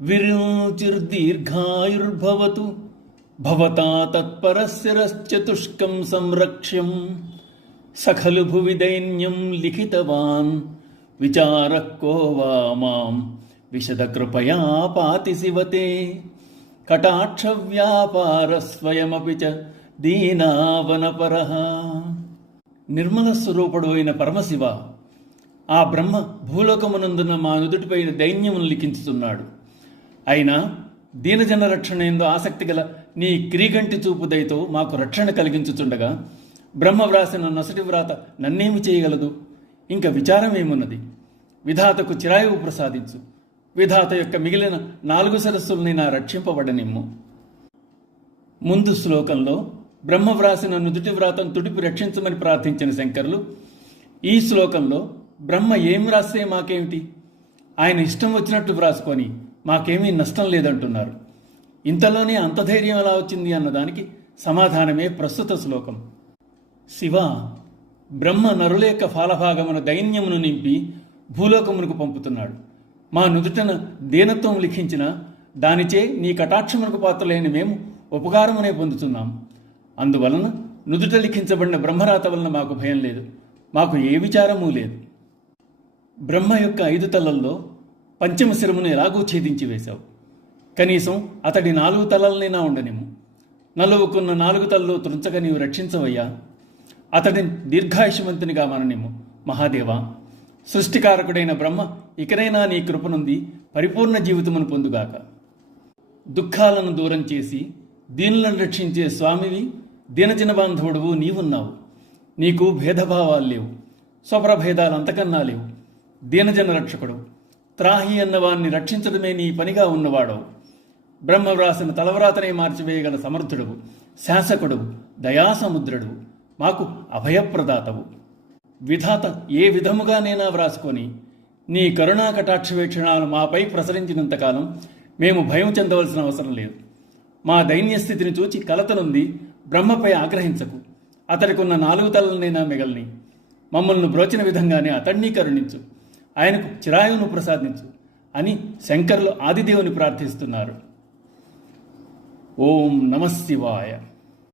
విరుచిర్దీర్ఘాయుర్భవతు భవతా తత్పరస్యరశ్చతుష్కం సంరక్ష్యం సఖలు భువి దైన్యం లిఖితవాన్ విచారః కో వా మాం విశదకృపయా పాతి శివతే కటాక్ష వ్యాపార స్వయమపి చ దీనావనపరః. నిర్మల స్వరూపుడు అయిన పరమశివ, ఆ బ్రహ్మ భూలోకమునందున మా నుదుటిపైన దైన్యమును లిఖించుతున్నాడు. అయినా దీనజన రక్షణ ఎందు ఆసక్తి గల నీ క్రీగంటి చూపు దయతో మాకు రక్షణ కలిగించుచుండగా బ్రహ్మ వ్రాసిన నొసటి వ్రాత నన్నేమి చేయగలదు? ఇంక విచారమేమున్నది? విధాతకు చిరాయువు ప్రసాదించు. విధాత యొక్క మిగిలిన 4 సరస్సుల్ని నా రక్షింపబడనిమ్ము. ముందు శ్లోకంలో బ్రహ్మ వ్రాసిన నుదుటి వ్రాతం తుడిపి రక్షించమని ప్రార్థించిన శంకరులు ఈ శ్లోకంలో బ్రహ్మ ఏం వ్రాస్తే మాకేమిటి, ఆయన ఇష్టం వచ్చినట్టు వ్రాసుకొని మాకేమీ నష్టం లేదంటున్నారు. ఇంతలోనే అంత ధైర్యం ఎలా వచ్చింది అన్నదానికి సమాధానమే ప్రస్తుత శ్లోకం. శివ, బ్రహ్మ నరుల యొక్క ఫాలభాగమున దైన్యమును నింపి భూలోకమునకు పంపుతున్నాడు. మా నుదుటన దీనత్వం లిఖించిన దానిచే నీ కటాక్షమునకు పాత్రలేని మేము ఉపకారమునే పొందుతున్నాం. అందువలన నుదుట లిఖించబడిన బ్రహ్మరాత వలన మాకు భయం లేదు, మాకు ఏ విచారమూ లేదు. బ్రహ్మ యొక్క 5 తలల్లో పంచమ శిరమును ఎలాగూ ఛేదించి వేశావు. కనీసం అతడి 4 తలలనైనా ఉండనిము. నలువుకున్న 4 తలలో త్రుంచక నీవు రక్షించవయ్యా. అతడిని దీర్ఘాయుష్మంతునిగా మననిము. మహాదేవా, సృష్టికారకుడైన బ్రహ్మ ఇకనైనా నీ కృపనుంది పరిపూర్ణ జీవితమును పొందుగాక. దుఃఖాలను దూరం చేసి దీనులను రక్షించే స్వామివి, దీనజన బాంధవుడువు నీవున్నావు. నీకు భేదభావాలు లేవు, స్వప్రభేదాలు అంతకన్నా లేవు. దీనజన రక్షకుడు, త్రాహి అన్నవాన్ని రక్షించడమే నీ పనిగా ఉన్నవాడవు. బ్రహ్మ వ్రాసిన తలవ్రాతనే మార్చివేయగల సమర్థుడవు, శాసకుడవు, దయాసముద్రుడవు, మాకు అభయప్రదాతవు. విధాత ఏ విధముగానైనా వ్రాసుకొని నీ కరుణా కటాక్ష వీక్షణాలు మాపై ప్రసరించినంతకాలం మేము భయం చెందవలసిన అవసరం లేదు. మా దైన్యస్థితిని చూచి కలతనుంది బ్రహ్మపై ఆగ్రహించకు. అతడికున్న 4 తలలనైనా మిగల్ని. మమ్మల్ని బ్రోచిన విధంగానే అతడిని కరుణించు, ఆయనకు చిరాయువును ప్రసాదించు అని శంకరులు ఆదిదేవుని ప్రార్థిస్తున్నారు. ఓం నమః శివాయ.